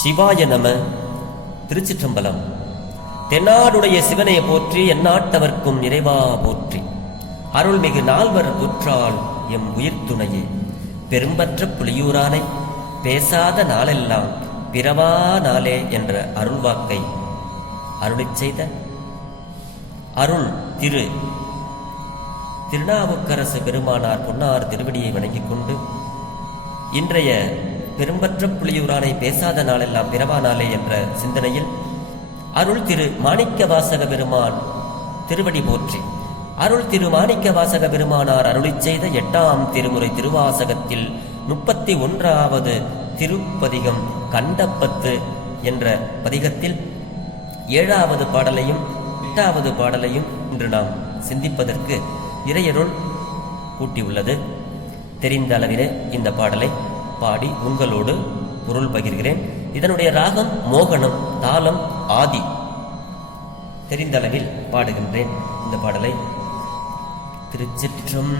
சிவாய நம திருச்சிற்றம்பலம். தென்னாடுடைய சிவனை போற்றி எந்நாட்டவர்க்கும் இறைவா போற்றி. அருள்மிகு நால்வர் உற்றால் எம் உயிர் துணையே பெரும்பற்ற புலியூரானை பேசாத நாளெல்லாம் பிறவா நாளே என்ற அருள்வாக்கை அருளிச் செய்த அருள் திரு திருநாவுக்கரசு பெருமானார் பொன்னார் திருவடியை வணங்கிக் கொண்டு இன்றைய பெரும்பற்ற புலியூரானை பேசாத நாளெல்லாம் பிறவா நாளே என்ற சிந்தனையில் அருள் திரு மாணிக்க வாசக பெருமான் திருவடி போற்றி. அருள் திரு மாணிக்க வாசக பெருமானார் அருளி செய்த எட்டாம் திருமுறை திருவாசகத்தில் முப்பத்தி ஒன்றாவது திருப்பதிகம் கண்டப்பத்து என்ற பதிகத்தில் ஏழாவது பாடலையும் எட்டாவது பாடலையும் இன்று நாம் சிந்திப்பதற்கு இறையருள் கூட்டியுள்ளது. தெரிந்த அளவிலே இந்த பாடலை பாடி உங்களோடு பொருள் பகிர்கிறேன். இதனுடைய ராகம் மோகனம் தாளம் ஆதி. தெரிந்த அளவில் பாடுகின்றேன் இந்த பாடலை. திருச்சிற்றம்பலம்.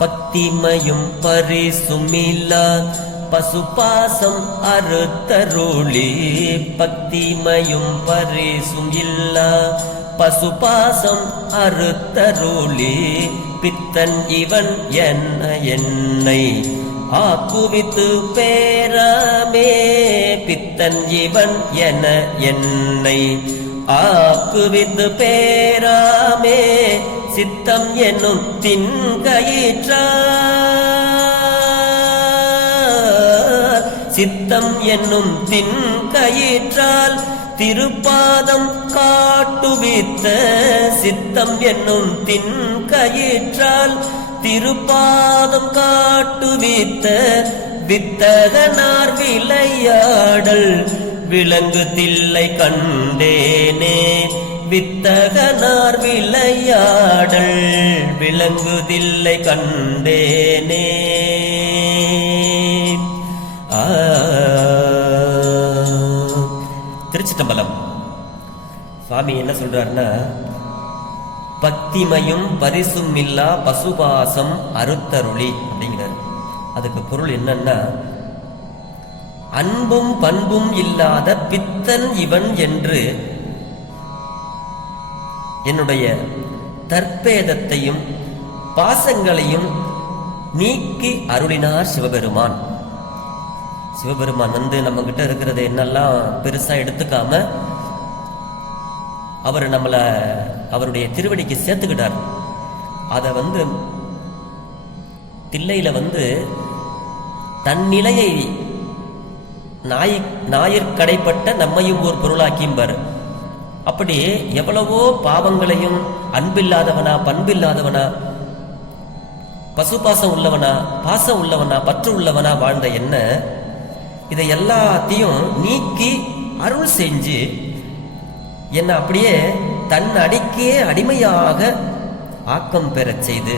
பத்திமையும் பரிசுமில்லா பசுபாசம் அறுத்தருளி. பத்திமையும் பரிசுமில்லா பசுபாசம் அறுத்தருளே பித்தன் இவன் என்ன என்னை ஆக்குவித்து பேராமே பித்தன் இவன் என என்னை ஆக்குவித்து பேராமே சித்தம் என்னும் தின்கயிற்றால் சித்தம் என்னும் தின்கயிற்றால் திருப்பாதம் காட்டுவித்த சித்தம் என்னும் தின்கயிற்றால் திருப்பாதம் காட்டுவித்த வித்தகனார் விளையாடல் விலங்கு தில்லை கண்டேனே. வித்தகனார் விளையாடல் விலங்குதில்லை கண்டேனே. திருச்சிட்டம்பலம் சுவாமி என்ன சொல்றாருன்னா பக்திமையும் பரிசும் இல்லா பசுபாசம் அருத்தருளி அப்படிங்கிறார். அதுக்கு பொருள் என்னன்னா அன்பும் பண்பும் இல்லாத பித்தன் இவன் என்று என்னுடைய தற்பேதத்தையும் பாசங்களையும் நீக்கி அருளினார் சிவபெருமான். சிவபெருமான் வந்து நம்ம கிட்ட இருக்கிறத என்னெல்லாம் பெருசா எடுத்துக்காம அவர் நம்மளை அவருடைய திருவடிக்கு சேர்த்துக்கிட்டார். அதை வந்து தில்லையில வந்து தன் நிலையை நாய் ஞாயிற்கடைப்பட்ட நம்மையும் ஒரு பொருளாக்கியும்பார் அப்படி எவ்வளவோ பாவங்களையும் அன்பில்லாதவனா பண்பில்லாதவனா பசுபாசம் உள்ளவனா பாசம் உள்ளவனா பற்று உள்ளவனா வாழ்ந்த என்ன இதை எல்லாத்தையும் நீக்கி அருள் செஞ்சு என்னை அப்படியே தன் அடிக்கே அடிமையாக ஆக்கம் பெறச் செய்து.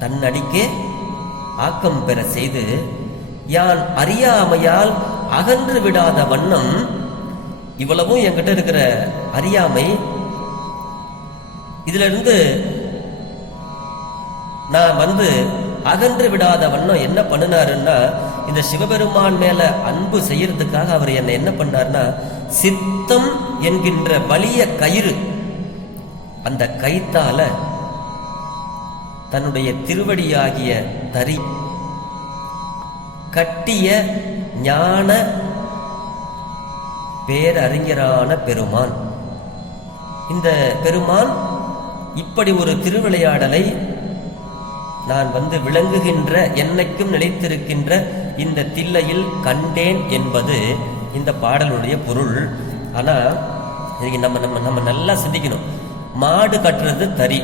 தன் அடிக்கே ஆக்கம் பெற செய்து யான் அறியாமையால் அகன்று விடாத வண்ணம் இவ்வளவும் என்கிட்ட இருக்கிற அறியாமை. இதுல இருந்து நான் வந்து அகன்று விடாத வண்ணம் என்ன பண்ணினாருன்னா இந்த சிவபெருமான் மேல அன்பு செய்யறதுக்காக அவர் என்ன என்ன பண்ணாருன்னா சித்தம் என்கின்ற வலிய கயிறு அந்த கைத்தால தன்னுடைய திருவடியாகிய தரி கட்டிய ஞான பேரறிஞரான பெருமான். இந்த பெருமான் இப்படி ஒரு திருவிளையாடலை நான் வந்து விளங்குகின்ற என்னைக்கும் நிலைத்திருக்கின்ற இந்த தில்லையில் கண்டேன் என்பது இந்த பாடலுடைய பொருள். ஆனால் இன்னைக்கு நம்ம நம்ம நம்ம நல்லா சிந்திக்கணும். மாடு கட்டுறது தறி.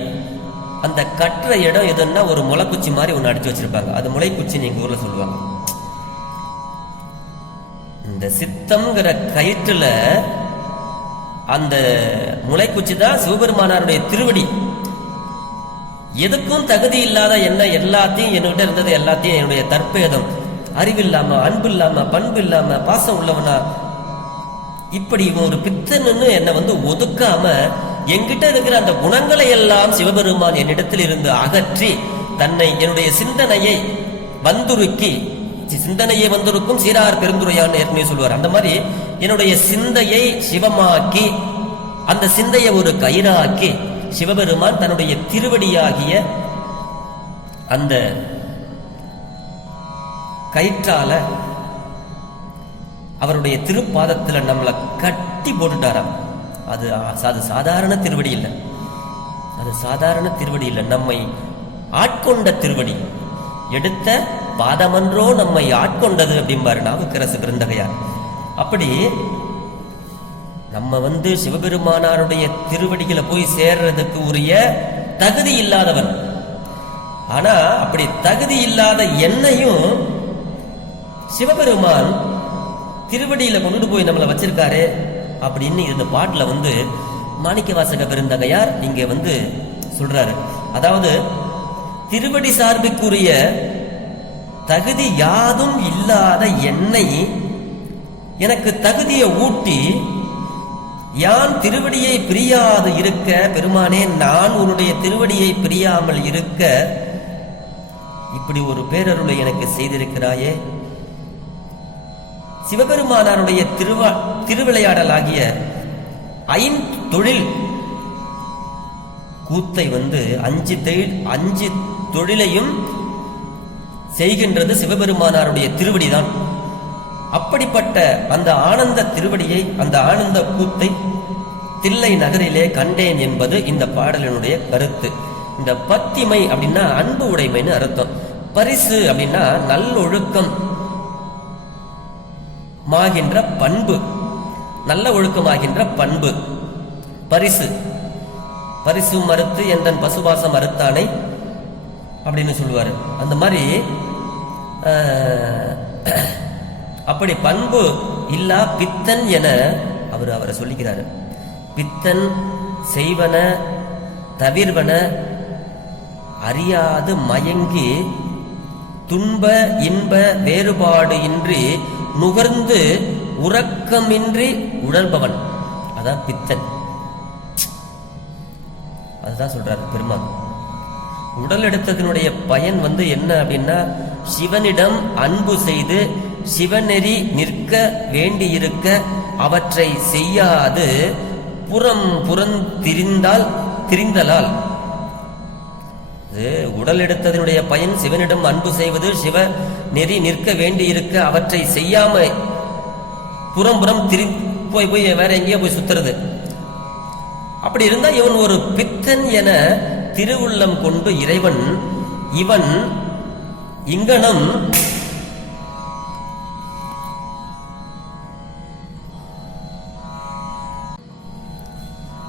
அந்த கட்டுற இடம் எதுன்னா ஒரு முளைக்குச்சி மாதிரி ஒன்று அடிச்சு வச்சிருப்பாங்க. அது முளைக்குச்சி நீங்கள் ஊரில் சொல்லுவாங்க. இந்த சித்தம்ங்கிற கயிற்றுல அந்த முளைக்குச்சி தான் சிவபெருமானாருடைய திருவடி. எதுக்கும் தகுதி இல்லாத என்ன எல்லாத்தையும் என்கிட்ட இருந்தது எல்லாத்தையும் என்னுடைய தற்பேதம். அறிவில்லாம அன்பு இல்லாம பண்பு இல்லாம பாசம் உள்ளவனா? இப்படி இவன் ஒரு பித்தன்னு என்னை வந்து ஒதுக்காம என்கிட்ட இருக்கிற அந்த குணங்களை எல்லாம் சிவபெருமான் என்னிடத்தில் இருந்து அகற்றி தன்னை என்னுடைய சிந்தனையை வந்துருக்கி சிந்தனையை வந்திருக்கும் சீரார் பெருந்துரையான்னு ஏற்கனவே சொல்லுவார். அந்த மாதிரி என்னுடைய சிந்தையை சிவமாக்கி அந்த சிந்தையை ஒரு கயிறாக்கி சிவபெருமான் தன்னுடைய திருவடியாகிய அந்த கயிற்றால அவருடைய திருப்பாதத்துல நம்மளை கட்டி போட்டுட்டாராம். அது அது சாதாரண திருவடி இல்லை. அது சாதாரண திருவடி இல்லை. நம்மை ஆட்கொண்ட திருவடி. எடுத்த பாதமன்றோ நம்மை ஆட்கொண்டது அப்படிம்பாரு நாவுக்கரசு பெருந்தகையார் அப்படி நம்ம வந்து சிவபெருமானாருடைய திருவடிகளை போய் சேர்றதுக்கு உரிய தகுதி இல்லாதவன் ஆனா அப்படி தகுதி இல்லாத என்னையும் சிவபெருமான் திருவடியில கொண்டு போய் நம்மளை வச்சிருக்காரு அப்படின்னு இந்த பாட்டுல வந்து மாணிக்கவாசக பெருந்தகையார் இங்க வந்து சொல்றாரு. அதாவது திருவடி சார்புக்குரிய தகுதி யாதும் இல்லாத என்னை எனக்கு தகுதியை ஊட்டி யான் திருவடியை பிரியாது இருக்க பெருமானே நான் உன்னுடைய திருவடியை பிரியாமல் இருக்க. இப்படி ஒரு பேரருளை எனக்கு செய்திருக்கிறாயே. சிவபெருமானாருடைய திருவா திருவிளையாடலாகிய ஐந்தொழில் கூத்தை வந்து அஞ்சு தொழில் அஞ்சு தொழிலையும் செய்கின்றது சிவபெருமானாருடைய திருவடிதான். அப்படிப்பட்ட அந்த ஆனந்த திருவடியை அந்த ஆனந்த கூத்தை தில்லை நகரிலே கண்டேன் என்பது இந்த பாடலினுடைய கருத்து. இந்த பத்திமை அப்படின்னா அன்பு உடைமைன்னு அர்த்தம். பரிசு அப்படின்னா நல்லொழுக்கம் மாகின்ற பண்பு. நல்ல ஒழுக்கமாகின்ற பண்பு. பரிசு. பரிசு மறுத்து எந்தன் பசுவாசம் மறுத்தானை அப்படின்னு சொல்லுவாரு. அந்த மாதிரி அப்படி பண்பு இல்லா பித்தன் என அவர் அவரை சொல்லிக்கிறாரு. பித்தன் செய்வன தவிர்வன அறியாது மயங்கி துன்ப இன்ப வேறுபாடு இன்றி நுகர்ந்து உறக்கமின்றி உணர்பவன். அதான் பித்தன். அதுதான் சொல்றாரு பெருமா உடல் எடுத்ததனுடைய பயன் வந்து என்ன அப்படின்னா சிவனிடம் அன்பு செய்து சிவநெறி நிற்க வேண்டியிருக்க அவற்றை செய்யாது புறம் புறம் திரிந்தால் திரிந்தலால். உடல் எடுத்ததனுடைய பயன் சிவனிடம் அன்பு செய்வது சிவ நெறி நிற்க வேண்டியிருக்க அவற்றை செய்யாம புறம் புறம் திரி போய் போய் வேற எங்கேயோ போய் சுத்துறது. அப்படி இருந்தா இவன் ஒரு பித்தன் என திருவுள்ளம் கொண்டு இறைவன் இவன் இங்கனம்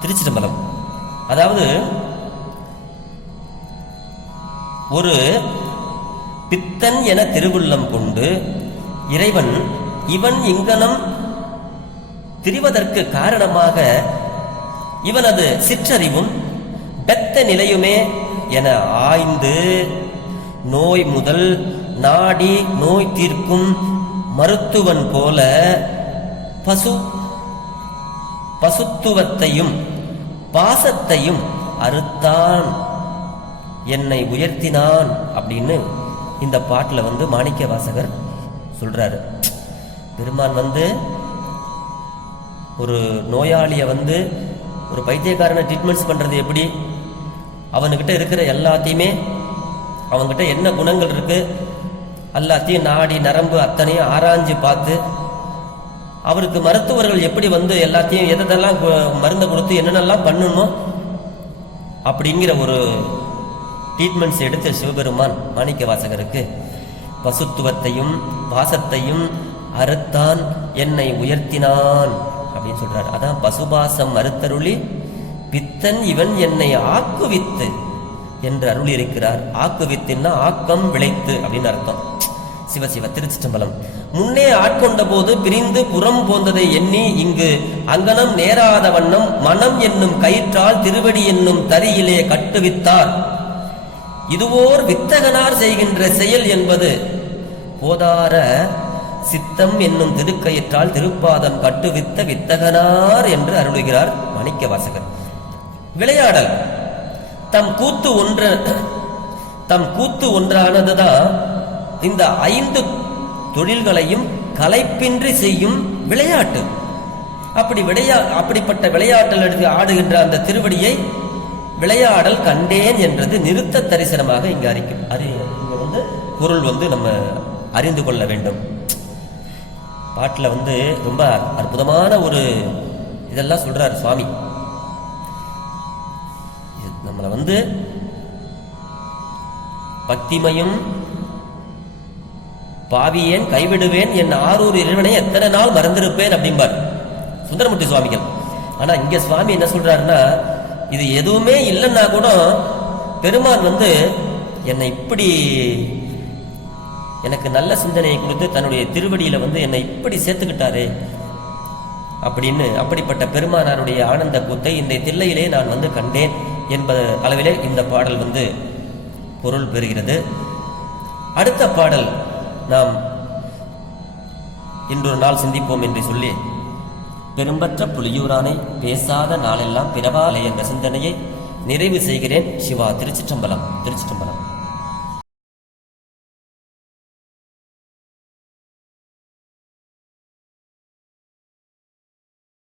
திருச்சிதம்பரம். அதாவது ஒரு பித்தன் என திருவுள்ளம் கொண்டு இறைவன் இவன் இங்கனம் திரிவதற்கு காரணமாக இவனது சிற்றறிவும் பெத்த நிலையுமே என ஆய்ந்து நோய் முதல் நாடி நோய் தீர்க்கும் மருத்துவன் போல பசு பசுத்துவத்தையும் பாசத்தையும் அறுத்தான். என்னை உயர்த்தினான் அப்படின்னு இந்த பாட்டில் வந்து மாணிக்க வாசகர் சொல்றாரு. பெருமான் வந்து ஒரு நோயாளியை வந்து ஒரு பைத்தியக்காரனை ட்ரீட்மெண்ட்ஸ் பண்ணுறது எப்படி? அவனுக்கிட்ட இருக்கிற எல்லாத்தையுமே அவன்கிட்ட என்ன குணங்கள் இருக்கு? எல்லாத்தையும் நாடி நரம்பு அத்தனையும் ஆராய்ஞ்சு பார்த்து அவருக்கு மருத்துவர்கள் எப்படி வந்து எல்லாத்தையும் எதெல்லாம் மருந்தை கொடுத்து என்னென்னலாம் பண்ணணுமோ அப்படிங்கிற ஒரு ட்ரீட்மெண்ட்ஸ் எடுத்த சிவபெருமான் மாணிக்க வாசகருக்கு பசுத்துவத்தையும் பாசத்தையும் அறுத்தான் என்னை உயர்த்தினான் அப்படின்னு சொல்றார். அதான் பசுபாசம் அறுத்தருளி பித்தன் இவன் என்னை ஆக்குவித்து என்று அருள் இருக்கிறார் ஆக்குவித்துன்னா ஆக்கம் விளைத்து அப்படின்னு அர்த்தம். சிவ சிவ திருச்சிற்றம்பலம். முன்னே ஆட்கொண்ட போது பிரிந்து புறம் போந்ததை எண்ணி இங்கு அங்கனம் நேராத வண்ணம் மனம் என்னும் கயிற்றால் திருவடி என்னும் தரியிலே கட்டுவித்தார். இதுவோர் வித்தகனார் செய்கின்ற செயல் என்பது போதார சித்தம் என்னும் திருக்கயிற்றால் திருப்பாதம் கட்டுவித்த வித்தகனார் என்று அருளுகிறார் மாணிக்க வாசகர் விளையாடல். தம் கூத்து ஒன்று தம் கூத்து ஒன்றானதுதான் இந்த ஐந்து தொழில்களையும் கலைப்பின்றி செய்யும் விளையாட்டு. அப்படி விளையா அப்படிப்பட்ட விளையாட்டல் எடுத்து ஆடுகின்ற அந்த திருவடியை விளையாடல் கண்டேன் என்றது நிறுத்த தரிசனமாக இங்கு அறிக்கும் அறி இங்கே வந்து பொருள் வந்து நம்ம அறிந்து கொள்ள வேண்டும். பாட்டில் வந்து ரொம்ப அற்புதமான ஒரு இதெல்லாம் சொல்கிறார் சுவாமி. நம்மளை வந்து பக்திமையும் பாவியேன் கைவிடுவேன்? என் ஆரூர் இறைவனை எத்தனை நாள் மறந்திருப்பேன் அப்படிம்பார் சுந்தரமூர்த்தி சுவாமிகள். ஆனா இங்க சுவாமி என்ன சொல்றாருன்னா இது எதுவுமே இல்லைன்னா கூட பெருமான் வந்து என்னை இப்படி எனக்கு நல்ல சிந்தனையை கொடுத்து தன்னுடைய திருவடியில வந்து என்னை இப்படி சேர்த்துக்கிட்டாரே அப்படின்னு அப்படிப்பட்ட பெருமானாருடைய ஆனந்த கூத்தை இந்த தில்லையிலே நான் வந்து கண்டேன் என்பது அளவிலே இந்த பாடல் வந்து பொருள் பெறுகிறது. அடுத்த பாடல் நாம் இன்றொரு நாள் சிந்திப்போம் என்று சொல்லி பெரும்பற்ற புலியூரானை பேசாத நாளெல்லாம் பிறவாலை என்ற சிந்தனையை நிறைவு செய்கிறேன். சிவா திருச்சிற்றம்பலம் திருச்சிற்றம்பலம்.